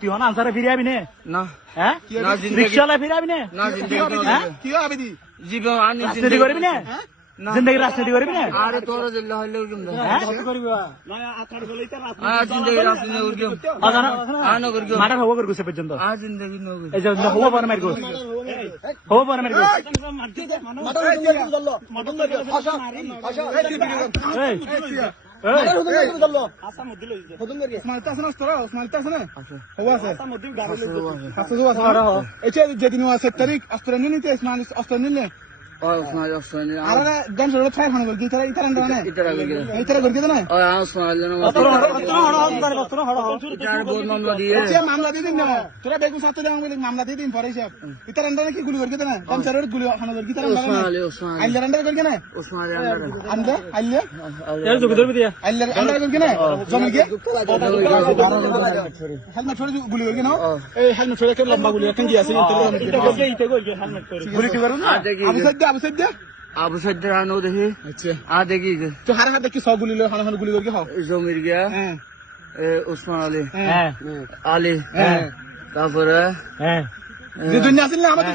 তুই হনা আনসারে ফিরে যাবি নে না হ্যাঁ রিক্সাওয়ালা ফিরে যাবি নে রাজনীতি করবি না জিন্দগি রাজনীতি করবি না আরে তোর মাটার হবো করবো সে পর্যন্ত হবো পরে মারবো হবো পরে মারবো যেদিন 7 তারিখ অস্ত্র নিতে অস্ত্র নিলে মামলা দিয়ে দিন তোরা বেগুন ছাত্র মামলা দিয়ে দিন পরে ইতার কি গুলি করতে না গুলি আইলার আন্ডার করবে না হেলমেট ছড়ে গুলি করবে না এই হেলমেট ছড়ে লম্বা গুলি এখন দিয়ে আছে আবু সাইদ আনো দেখি আ দেখি তো হার হাত দেখি সব গুলি গুলি করকে হও জমির গিয়া ওসমান আলী আলী তারপরে যে দুনিয়া আছে না আমাদের